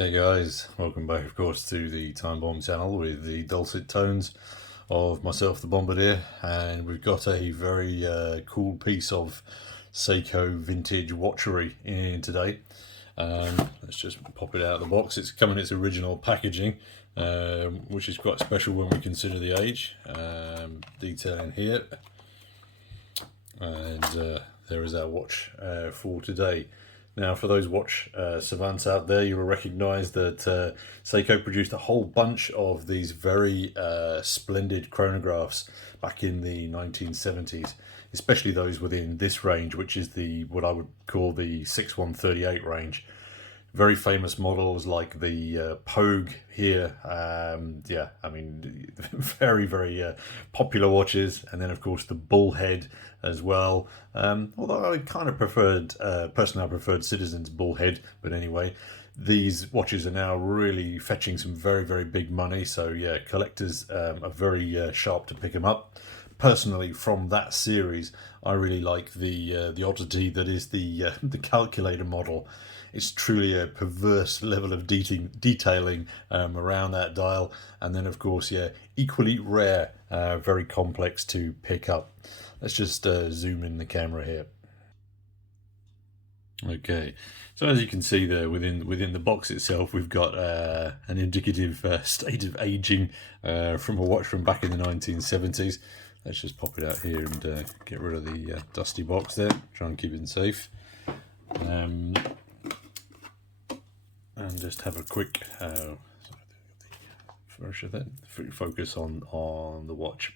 Hey guys, welcome back of course to the Time Bomb channel with the dulcet tones of myself, the Bombardier, and we've got a very cool piece of Seiko vintage watchery in today. Let's just pop it out of the box. It's come in its original packaging, which is quite special when we consider the age. Detailing here, and there is our watch for today. Now, for those watch savants out there, you will recognise that Seiko produced a whole bunch of these very splendid chronographs back in the 1970s, especially those within this range, which is the what I would call the 6138 range. Very famous models like the Pogue here, yeah, I mean, very popular watches, and then of course the Bullhead as well. Although I kind of preferred, personally I preferred Citizen's Bullhead, but anyway, these watches are now really fetching some very big money, so yeah, collectors are very sharp to pick them up. Personally, from that series, I really like the oddity that is the calculator model. It's truly a perverse level of detailing around that dial, and then of course, yeah, equally rare, very complex to pick up. Let's just zoom in the camera here. Okay, so as you can see there, within the box itself, we've got an indicative state of aging from a watch from back in the 1970s. Let's just pop it out here and get rid of the dusty box there. Try and keep it safe. And just have a quick focus on the watch.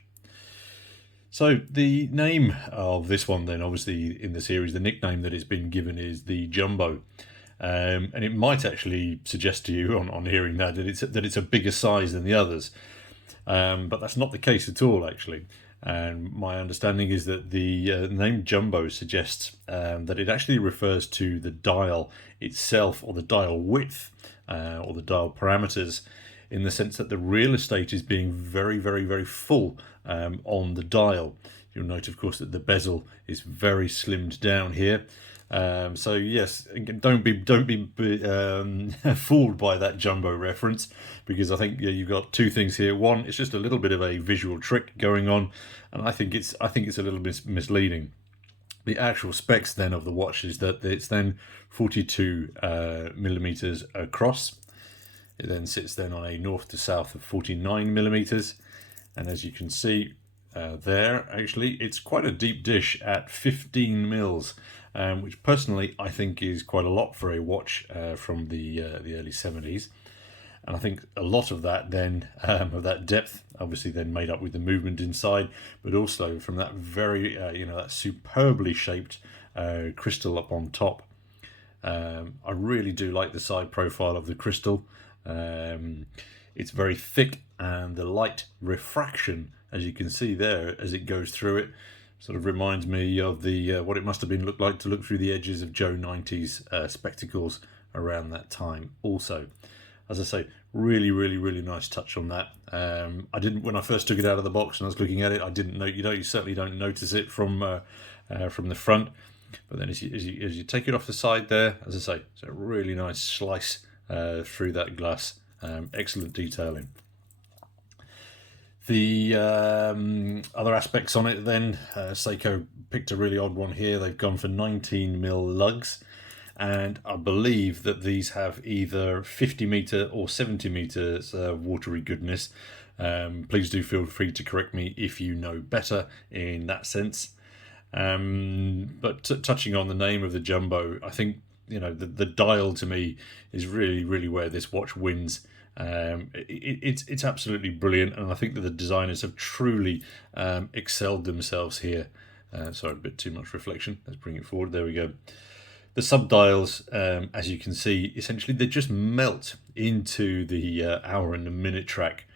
So the name of this one, then, obviously in the series, the nickname that it's been given is the Jumbo, and it might actually suggest to you on hearing that it's a bigger size than the others, but that's not the case at all, actually. And my understanding is that the name Jumbo suggests that it actually refers to the dial itself, or the dial width, or the dial parameters, in the sense that the real estate is being very full on the dial. You'll note, of course, that the bezel is very slimmed down here. So yes, don't be fooled by that Jumbo reference, because I think, yeah, you've got two things here. One, it's just a little bit of a visual trick going on, and I think it's a little bit misleading. The actual specs then of the watch is that it's then 42 millimeters across. It then sits then on a north to south of 49 millimeters, and as you can see there, actually, it's quite a deep dish at 15 mils, which personally I think is quite a lot for a watch from the early 70s. And I think a lot of that then, of that depth, obviously then made up with the movement inside, but also from that very, that superbly shaped crystal up on top. I really do like the side profile of the crystal. It's very thick, and the light refraction, as you can see there, as it goes through it, sort of reminds me of the what it must have been look to look through the edges of Joe 90's spectacles around that time. Also, as I say, really nice touch on that. I didn't, when I first took it out of the box and I was looking at it, I didn't know. You certainly don't notice it from the front, but then as you take it off the side there, as I say, it's a really nice slice through that glass. Excellent detailing. The other aspects on it then, Seiko picked a really odd one here. They've gone for 19 mil lugs, and I believe that these have either 50 meter or 70 meters watery goodness. Please do feel free to correct me if you know better in that sense. But touching on the name of the Jumbo, I think, the dial to me is really where this watch wins. It's absolutely brilliant, and I think that the designers have truly excelled themselves here. Sorry, a bit too much reflection. Let's bring it forward. There we go. The subdials, as you can see, essentially they just melt into the hour and the minute track.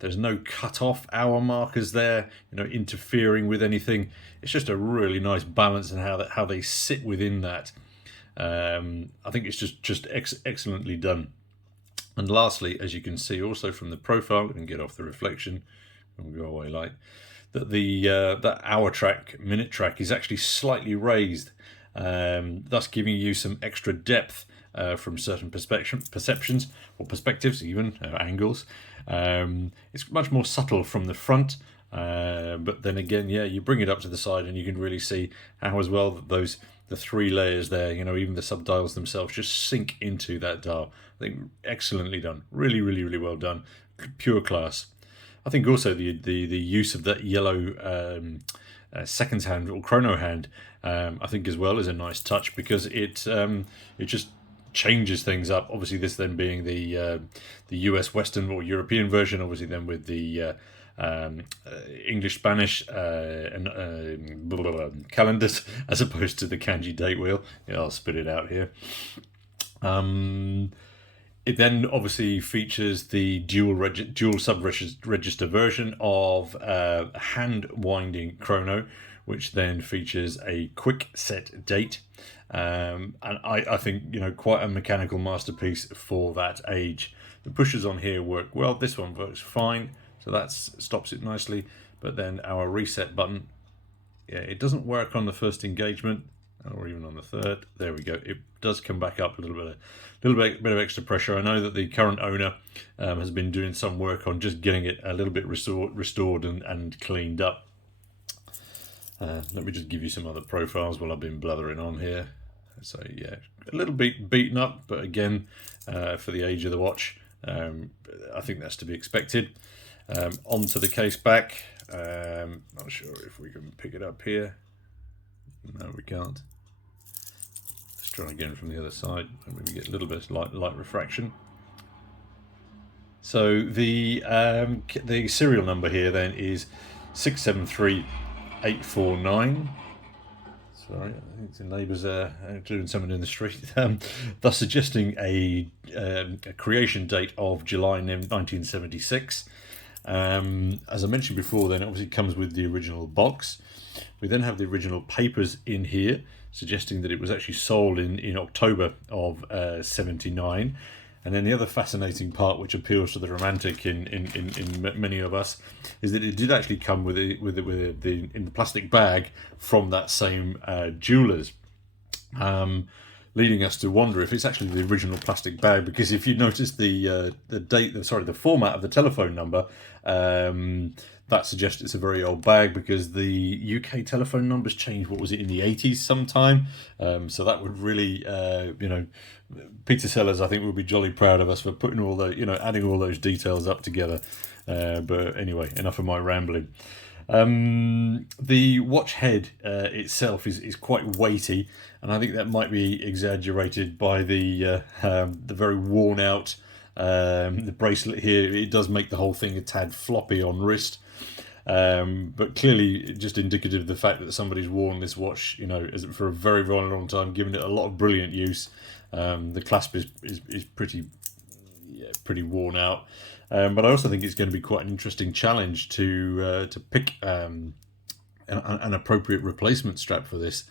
There's no cut-off hour markers there, interfering with anything. It's just a really nice balance in how they sit within that. I think it's just excellently done. And lastly, as you can see also from the profile, and get off the reflection, and we'll go away light, that that hour track, minute track is actually slightly raised, thus giving you some extra depth from certain perceptions or perspectives, even angles. It's much more subtle from the front. But then again, yeah, you bring it up to the side and you can really see how as well that the 3 layers there, even the subdials themselves just sink into that dial. I think excellently done. Really, really, really well done. Pure class. I think also the use of that yellow seconds hand or chrono hand, I think as well is a nice touch, because it just changes things up. Obviously, this then being the US Western or European version, obviously then with the English, Spanish, and calendars, as opposed to the kanji date wheel. Yeah, I'll spit it out here. It then obviously features the dual sub-register version of hand winding chrono, which then features a quick set date. And I think, quite a mechanical masterpiece for that age. The pushers on here work well. This one works fine, so that stops it nicely. But then our reset button, yeah, it doesn't work on the first engagement or even on the third. There we go. It does come back up a little bit of extra pressure. I know that the current owner has been doing some work on just getting it a little bit restored and cleaned up. Let me just give you some other profiles while I've been blathering on here. So yeah, a little bit beaten up, but again, for the age of the watch, I think that's to be expected. Onto the case back. Not sure if we can pick it up here. No, we can't. Let's try again from the other side. Maybe get a little bit of light refraction. So the serial number here then is 673849. Sorry, I think the neighbours are doing something in the street. Thus suggesting a creation date of July 1976. As I mentioned before, then it obviously comes with the original box. We then have the original papers in here, suggesting that it was actually sold in October of 79. And then the other fascinating part, which appeals to the romantic in many of us, is that it did actually come in the plastic bag from that same jeweller's, leading us to wonder if it's actually the original plastic bag. Because if you notice the format of the telephone number, that suggests it's a very old bag, because the UK telephone numbers changed, what was it, in the 80s sometime? So that would really, Peter Sellers, I think, would be jolly proud of us for putting all the, adding all those details up together. But anyway, enough of my rambling. The watch head itself is quite weighty, and I think that might be exaggerated by the very worn out the bracelet here. It does make the whole thing a tad floppy on wrist, but clearly just indicative of the fact that somebody's worn this watch, for a very, very long time, giving it a lot of brilliant use. The clasp is pretty worn out. But I also think it's going to be quite an interesting challenge to pick an appropriate replacement strap for this.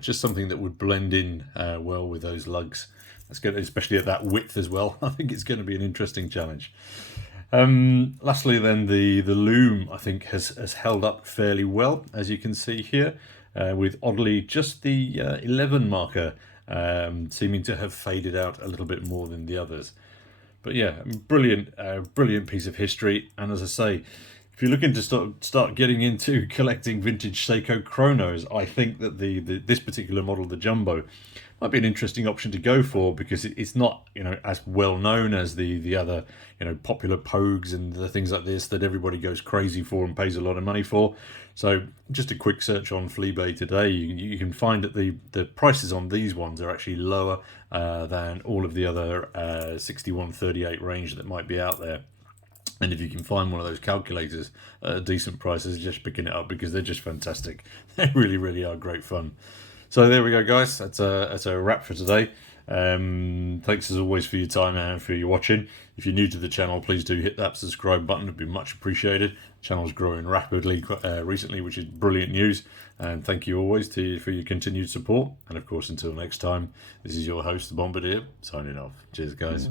Just something that would blend in well with those lugs. That's good, especially at that width as well. I think it's going to be an interesting challenge. Lastly, then the loom, I think, has held up fairly well, as you can see here, with oddly just the 11 marker seeming to have faded out a little bit more than the others. But yeah, brilliant piece of history. And as I say, if you're looking to start getting into collecting vintage Seiko Chronos, I think that this particular model, the Jumbo, might be an interesting option to go for, because it's not as well known as the other popular Pogues and the things like this that everybody goes crazy for and pays a lot of money for. So just a quick search on Fleabay today, you can find that the prices on these ones are actually lower than all of the other 6138 range that might be out there. And if you can find one of those calculators at decent prices, just picking it up, because they're just fantastic. They really, really are great fun. So there we go, guys. That's a wrap for today. Thanks as always for your time and for your watching. If you're new to the channel, please do hit that subscribe button. It'd be much appreciated. The channel's growing rapidly recently, which is brilliant news. And thank you always for your continued support. And of course, until next time, this is your host, the Bombardier, signing off. Cheers, guys.